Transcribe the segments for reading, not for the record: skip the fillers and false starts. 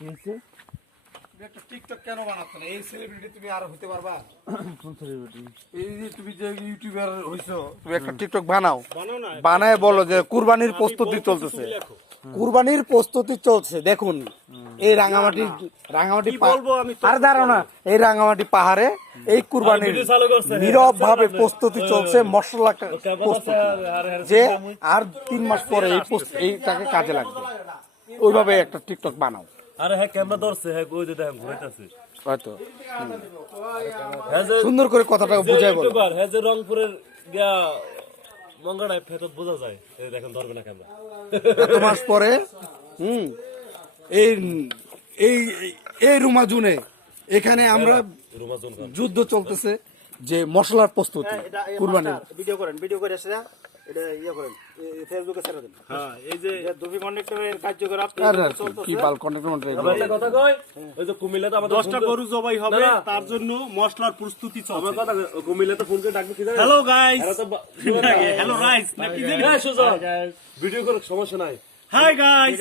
একটা টিকটক কেন বানাচ্ছ না? এই সেলিব্রিটি তুমি আর হতে পারবা? কোন সেলিব্রিটি? এই যে তুমি যে ইউটিউবার হইছো, তুমি একটা টিকটক বানাও, বানায় বলো যে কুরবানির প্রস্তুতি চলতেছে, কুরবানির প্রস্তুতি চলছে। দেখুন এই রাঙামাটি আর দাঁড়াও না, এই রাঙামাটি পাহাড়ে এই কুরবানির নীরব ভাবে প্রস্তুতি চলছে, মশলা প্রস্তুতি, যে আর 3 মাস পরে এইটাকে কাজে লাগবে। ওইভাবে একটা টিকটক বানাও। আরে হ্যাঁ, ক্যামেরা ধরছে, হ্যাঁ ওই যে দেখেন ঘুরাইতেছে হয়তো হ্যাঁ যে সুন্দর করে কথাটা বুঝাই বলো। ইউটিউবার হ্যাঁ যে রংপুরের গিয়া মঙ্গলায় ফেরত বোঝা যায়, এই দেখেন ধরবে না ক্যামেরা। এত মাস পরে এই এই এই রুমাজুনে এখানে আমরা রুমাজন যুদ্ধ চলতেছে, যে মশলার প্রস্তুতি কুরবানির। ভিডিও করেন, ভিডিও করে এসে এটা ইয়ে করেন, ফেসবুকে ছেড়ে দেন। হ্যাঁ এই যে দুবি কন্ডাক্টরের কার্যকর আপনি কি বাল কন্ট্রাক্টর একটা কথা কই, ওই যে কুমিল্লাতে আমাদের 10টা গরু জবাই হবে, তার জন্য মশলার প্রস্তুতি চলছে। আমার কথা কুমিল্লাতে ফোন করে ডাকবে কি জানেন? হ্যালো গাইস, এরা তো হ্যালো রাইস নাকি জানি, হ্যাঁ সুজন ভিডিও করে সমস্যা নাই। হাই গাইস,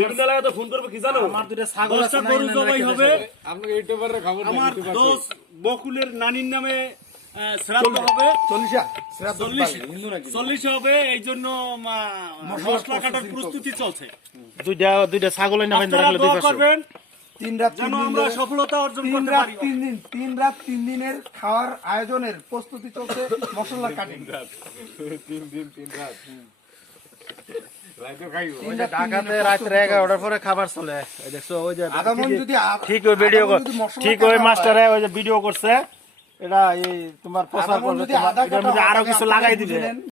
বিভিন্ন এলাকায় তো ফোন করবে কি জানো? আমার দুটো ছাগল আছে, গরু জবাই হবে। আমরা ইউটিউবারের খবর আমার দোস্ত বকুলের নানির নামে শ্রাদ্ধ হবে, 40 হবে, এই জন্য মশলা কাটার প্রস্তুতি চলছে। দুইটা ছাগলের নামে দোয়া করবেন 3 রাত যেন আমরা সফলতা অর্জন করতে পারি। 3 রাত 3 দিনের খাওয়ার আয়োজনের প্রস্তুতি চলছে, মশলা কাটিং। 3 রাত ঢাকাতে রাত্রে 11টার পরে খাবার চলে, দেখছো ওই যে আদামন যদি ঠিক ওই ভিডিও, ঠিক ওই মাস্টারে ওই যে ভিডিও করছে, এটা এই তোমার প্রচার করবে, এটার মধ্যে আরো কিছু লাগাই দিবে।